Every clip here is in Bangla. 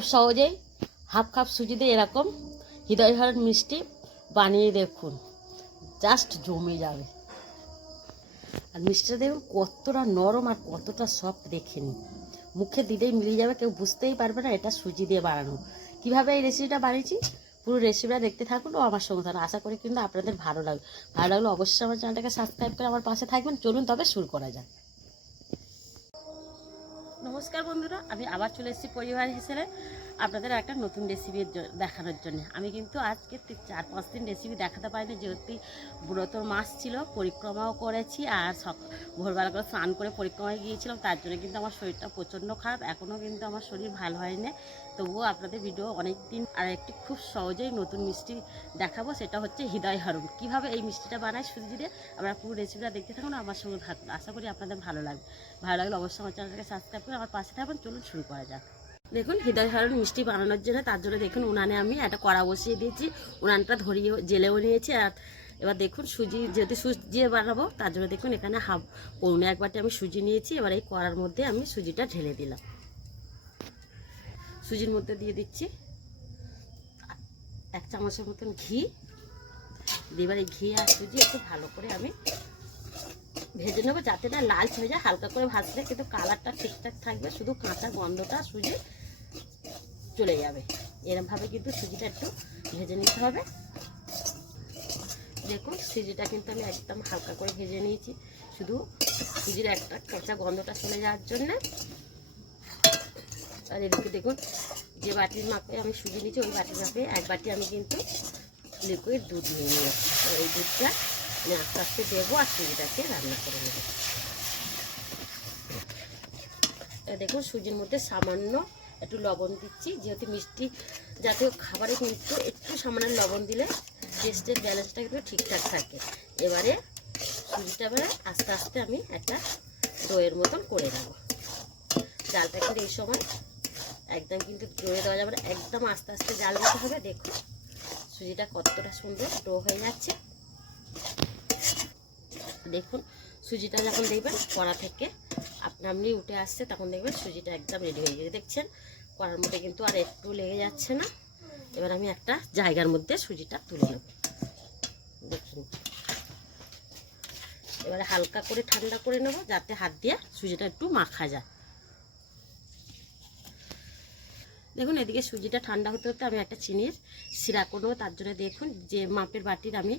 খুব সহজেই হাফ কাপ সুজি দিয়ে এরকম হৃদয় হরণ মিষ্টি বানিয়ে দেখুন। জাস্ট জমে যাবে। আর মিষ্টিটা দেখুন কতটা নরম আর কতটা সফট দেখে নিন। মুখে দিলেই মিলিয়ে যাবে, কেউ বুঝতেই পারবে না এটা সুজি দিয়ে বানানো। কীভাবে এই রেসিপিটা বানিয়েছি? পুরো রেসিপিটা দেখতে থাকুন ও আমার সঙ্গে থাকুন। আশা করি কিন্তু আপনাদের ভালো লাগবে। ভালো লাগলে অবশ্যই আমার চ্যানেলটাকে সাবস্ক্রাইব করে আমার পাশে থাকবেন। চলুন তবে শুরু করা যাক। নমস্কার বন্ধুরা আমি আবার চলে এসেছি পরিবার হিসেবে। আপনাদের একটা নতুন রেসিপি দেখানোর জন্য। আমি কিন্তু আজকে চার পাঁচ দিন রেসিপি দেখাতে পারিনি, যেহেতু ব্রতর মাস ছিল, পরিক্রমাও করেছি আর সক ভোরবেলা করে স্নান করে পরিক্রমায় গিয়েছিলাম, তার জন্য কিন্তু আমার শরীরটা প্রচণ্ড খারাপ। এখনও কিন্তু আমার শরীর ভালো হয়নি। তবুও আপনাদের ভিডিও অনেক দিন আর একটি খুব সহজেই নতুন মিষ্টি দেখাবো, সেটা হচ্ছে হৃদয় হরণ কীভাবে এই মিষ্টিটা বানায় সুজি দিয়ে আমরা পুরো রেসিপিটা দেখতে থাকুন, আমার সঙ্গে আশা করি আপনাদের ভালো লাগবে। ভালো লাগলে অবশ্যই আমার চ্যানেলটাকে সাবস্ক্রাইব করে আমার পাশে থাকবেন চলুন শুরু করা যাক। দেখুন, হৃদয় হরণ মিষ্টি বানানোর জন্য তার জন্য দেখুন উনানে আমি একটা কড়া বসিয়ে দিয়েছি। উনানটা ধরিয়ে, জেলেও নিয়েছি। আর এবার দেখুন, সুজি যদি সুজি বানাবো, তার জন্য দেখুন এখানে হাফ পৌনে এক বাটি আমি সুজি নিয়েছি। এবার এই কড়ার মধ্যে আমি সুজিটা ঢেলে দিলাম। সুজির মধ্যে দিয়ে দিচ্ছি এক চামচের মতন ঘি। এবার এই ঘি আর সুজি একটু ভালো করে আমি ভেজে নেব, যাতে না লাল হয়ে যায়। হালকা করে ভাজলে কিন্তু কালারটা ঠিকঠাক থাকবে। শুধু কাঁচা গন্ধটা সুজি চলে যাবে। এরমভাবে কিন্তু সুজিটা একটু ভেজে নিতে হবে। দেখুন, সুজিটা কিন্তু আমি একদম হালকা করে ভেজে নিয়েছি। শুধু সুজির একটা কাঁচা গন্ধটা চলে যাওয়ার জন্যে। আর এদিকে দেখুন, যে বাটির মাপে আমি সুজি নিয়েছি, ওই বাটির মাপে এক বাটি আমি কিন্তু লিকুইড দুধ নিয়ে নিয়েছি। এই দুধটা আমি আস্তে আস্তে দেবো আর সুজিটাকে রান্না করে নেব। দেখুন, সুজির মধ্যে সামান্য একটু লবণ দিচ্ছি, যেহেতু মিষ্টি জাতীয় খাবারে কিন্তু একটু সামান্য লবণ দিলে টেস্টের ব্যালেন্সটা কিন্তু ঠিকঠাক থাকে। এবারে সুজিটা এবারে আস্তে আস্তে আমি একটা দইয়ের মতন করে নেব। জালটা কিন্তু এই সময় একদম কিন্তু জোরে দেওয়া যাবে একদম আস্তে আস্তে জাল দিতে হবে। দেখুন, সুজিটা কতটা সুন্দর ডো হয়ে যাচ্ছে। দেখুন সুজিটা যখন দেখবেন কড়া থেকে আপনা আপনি উঠে আসছে, তখন দেখবেন সুজিটা একদম রেডি হয়ে গেছে। দেখছেন? কড়ার মধ্যে কিন্তু আর একটু লেগে যাচ্ছে না। এবার আমি একটা জায়গার মধ্যে সুজিটা তুলে নেব। দেখুন। এবারে হালকা করে ঠান্ডা করে নেব, যাতে হাত দিয়ে সুজিটা একটু মাখা যায়। দেখুন, এদিকে সুজিটা ঠান্ডা হতে হতে আমি একটা চিনির সিরা করব। তার জন্য দেখুন, যে মাপের বাটির আমি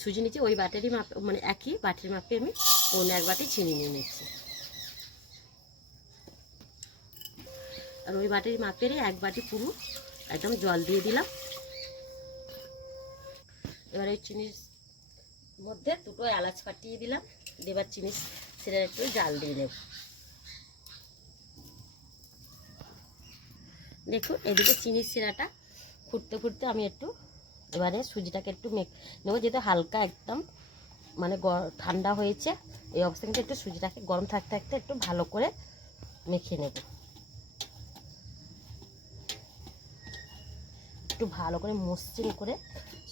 সুজি নিচ্ছি ওই বাটিরই মাপ মানে একই বাটির মাপে আমি অন্য এক বাটি চিনি নিয়ে নিচ্ছি। আর ওই বাটির মাপেরই এক বাটি পুরো, একদম জল দিয়ে দিলাম। এবার ওই চিনির মধ্যে দুটো এলাচ পাঠিয়ে দিলাম। দিয়ে এবার চিনি সিরা একটু জাল দিয়ে নেব দেখুন, এদিকে চিনির সিরাটা ফুটতে ফুটতে আমি একটু, এবারে সুজিটাকে একটু মেক নেব, যেহেতু হালকা একদম মানে ঠান্ডা হয়েছে, এই অবস্থা, কিন্তু একটু সুজিটাকে গরম থাকতে থাকতে একটু ভালো করে মেখে নেব। একটু ভালো করে মসৃণ করে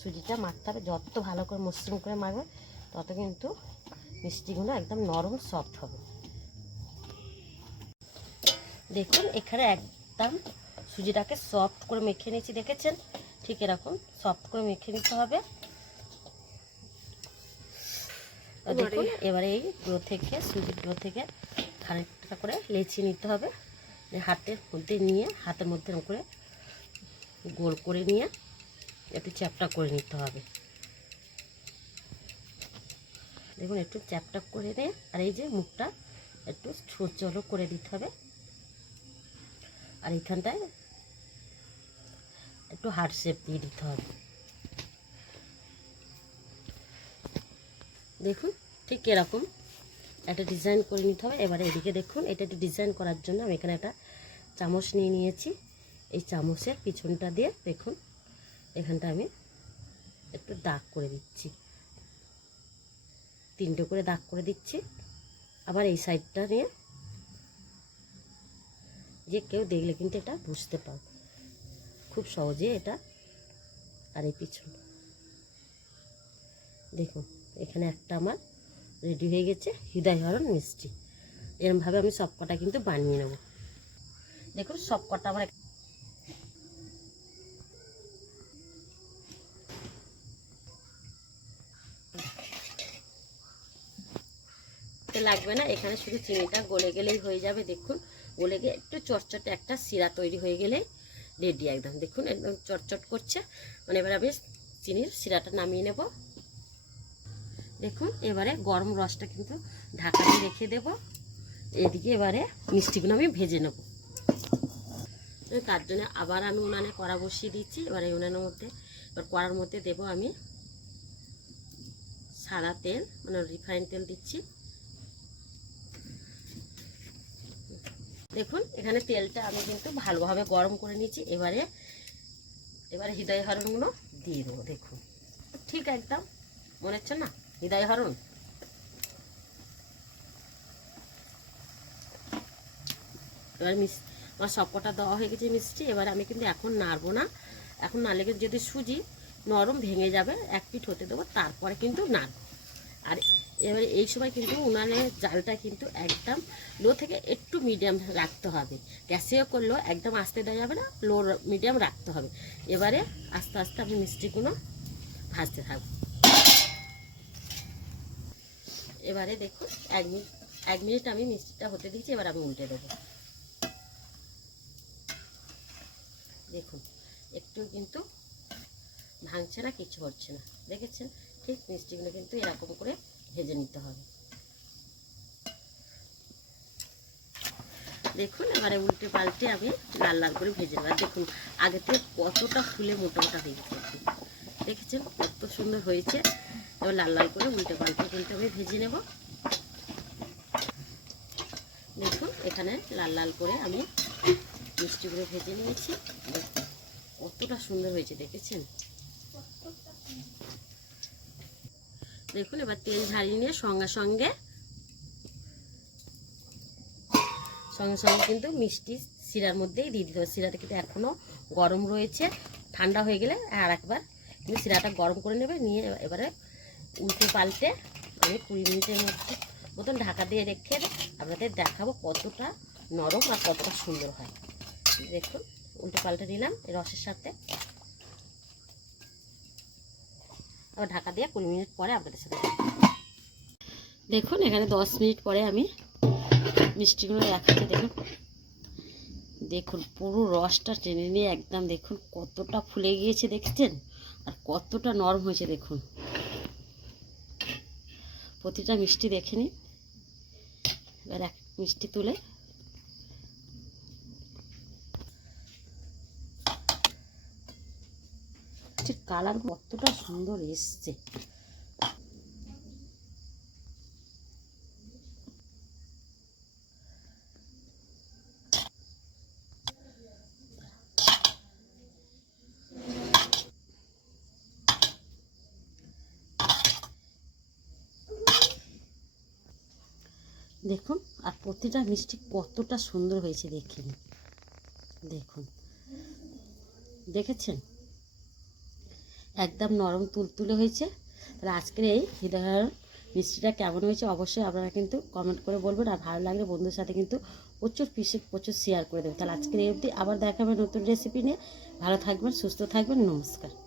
সুজিটা মাখতে হবে, যত ভালো করে মসৃণ করে মাখবে, তত কিন্তু মিষ্টিগুলো একদম নরম সফট হবে। দেখুন, এখানে একদম সুজিটাকে সফট করে মেখে নিয়েছি, দেখেছেন? ঠিক এরকম সফট করে মেখে নিতে হবে আর দেখুন এবারে এই ডো থেকে সুজির ডো থেকে খানিকটা করে লেচি নিতে হবে। হাতের মধ্যে নিয়ে হাতের মধ্যে করে গোল করে নিয়ে একটু চ্যাপটা করে নিতে হবে। দেখুন একটু চ্যাপটা করে নিয়ে আর এই যে মুখটা একটু ছোট করে দিতে হবে। আর এইখানটায় একটু হার্ট শেপ দিয়ে দিতে হবে। দেখুন, ঠিক এরকম একটা ডিজাইন করে নিতে হবে। এবারে এদিকে দেখুন, এটা একটু ডিজাইন করার জন্য আমি এখানে একটা চামচ নিয়ে নিয়েছি। এই চামচের পিছনটা দিয়ে দেখুন, এখানটা আমি একটু দাগ করে দিচ্ছি। তিনটে করে দাগ করে দিচ্ছি। আবার এই সাইডটা নিয়ে যে কেউ দেখলে কিন্তু এটা বুঝতে পারবে। খুব সহজে এটা আর এই পিছন। দেখুন এখানে একটা আমার রেডি হয়ে গেছে হৃদয় হরণ মিষ্টি। এরমভাবে আমি সবকটা কিন্তু বানিয়ে নেব। দেখুন, সবকটা আমার লাগবে না, এখানে শুধু চিনিটা গলে গেলেই হয়ে যাবে, দেখুন। গলে গিয়ে একটু চটচটে একটা শিরা তৈরি হয়ে গেলে রেডি একদম। দেখুন, একদম চটচট করছে। মানে এবার আমি চিনির শিরাটা নামিয়ে নেব। দেখুন, এবারে গরম রসটা কিন্তু ঢাকা দিয়ে রেখে দেব। এদিকে এবারে মিষ্টিগুলো আমি ভেজে নেব। তার জন্য আবার আমি উনানে কড়া বসিয়ে দিচ্ছি। এবারে উনানের মধ্যে, এবার কড়ার মধ্যে দেব আমি সাদা তেল মানে রিফাইন তেল দিচ্ছি। দেখুন, এখানে তেলটা আমি কিন্তু ভালোভাবে গরম করে নিচ্ছি এবারে এবারে হৃদয় হরণগুলো দিয়ে দেবো, দেখুন। ঠিক একদম, মনে হচ্ছে না? হৃদয় হরণ এবার মিস আমার সবকটা দেওয়া হয়ে গেছে মিষ্টি, এবার আমি কিন্তু এখন নাড়বো না। এখন না লেগে যদি সুজি নরম ভেঙে যাবে, এক পিঠ হতে দেবো, তারপরে কিন্তু নাড়বো। আর এবারে এই সময় কিন্তু উনানের জালটা কিন্তু একদম লো থেকে একটু মিডিয়াম রাখতে হবে। গ্যাসেও করলেও একদম আস্তে দেওয়া যাবে না, লো মিডিয়াম রাখতে হবে। এবারে আস্তে আস্তে আমি মিষ্টিগুলো ভাজতে থাকব। এবারে দেখুন এক মিনিট এক মিনিট আমি মিষ্টিটা হতে দিচ্ছি এবার আমি উল্টে দেবো। দেখুন, একটু কিন্তু ভাঙছে না, কিছু হচ্ছে না। দেখেছেন? ঠিক মিষ্টিগুলো কিন্তু এরকম করে ভেজে নিতে হবে। দেখুন, এবারে উল্টে পাল্টে আমি লাল লাল করে ভেজে নেব। দেখুন, আগে থেকে কতটা ফুলে মোটা মোটা হয়ে গেছে। দেখেছেন? কত সুন্দর হয়েছে। এবার লাল লাল করে উল্টে পাল্টে কিন্তু আমি ভেজে নেব। দেখুন, এখানে লাল লাল করে আমি মিষ্টিগুলো ভেজে নিয়েছি। কতটা সুন্দর হয়েছে, দেখেছেন? দেখুন, এবার তেল ঝাড়িয়ে নিয়ে সঙ্গে সঙ্গে সঙ্গে সঙ্গে কিন্তু মিষ্টি শিরার মধ্যেই দিয়ে দিতে হবে। শিরাটা কিন্তু এখনও গরম রয়েছে। ঠান্ডা হয়ে গেলে আর একবার কিন্তু শিরাটা গরম করে নেবে, নিয়ে এবারে উল্টে পাল্টে আমি কুড়ি মিনিটের মধ্যে মতন ঢাকা দিয়ে রেখে আপনাদের দেখাবো কতটা নরম আর কতটা সুন্দর হয়। দেখুন, উল্টে পাল্টে দিলাম রসের সাথে। আবার ঢাকা দিয়ে কুড়ি মিনিট পরে আপনাদের সাথে দেখুন, এখানে দশ মিনিট পরে আমি মিষ্টিগুলো দেখাচ্ছি দেখুন। দেখুন, পুরো রসটা টেনে নিয়ে একদম দেখুন কতটা ফুলে গিয়েছে, দেখছেন? আর কতটা নরম হয়েছে, দেখুন। প্রতিটা মিষ্টি দেখে নিন এবার এক মিষ্টি তুলে। কালার কতটা সুন্দর এসছে। দেখুন, আর প্রতিটা মিষ্টি কতটা সুন্দর হয়েছে দেখে নিন। দেখুন। দেখেছেন? একদম নরম তুলতুলে হয়েছে। তাহলে আজকের এই হৃদয় মিষ্টিটা কেমন হয়েছে অবশ্যই আপনারা কিন্তু কমেন্ট করে বলবেন। আর ভালো লাগলে বন্ধুদের সাথে কিন্তু প্রচুর পিসে, প্রচুর শেয়ার করে দেবেন। তাহলে আজকের এই অবধি আবার দেখাবেন নতুন রেসিপি নিয়ে। ভালো থাকবেন, সুস্থ থাকবেন, নমস্কার।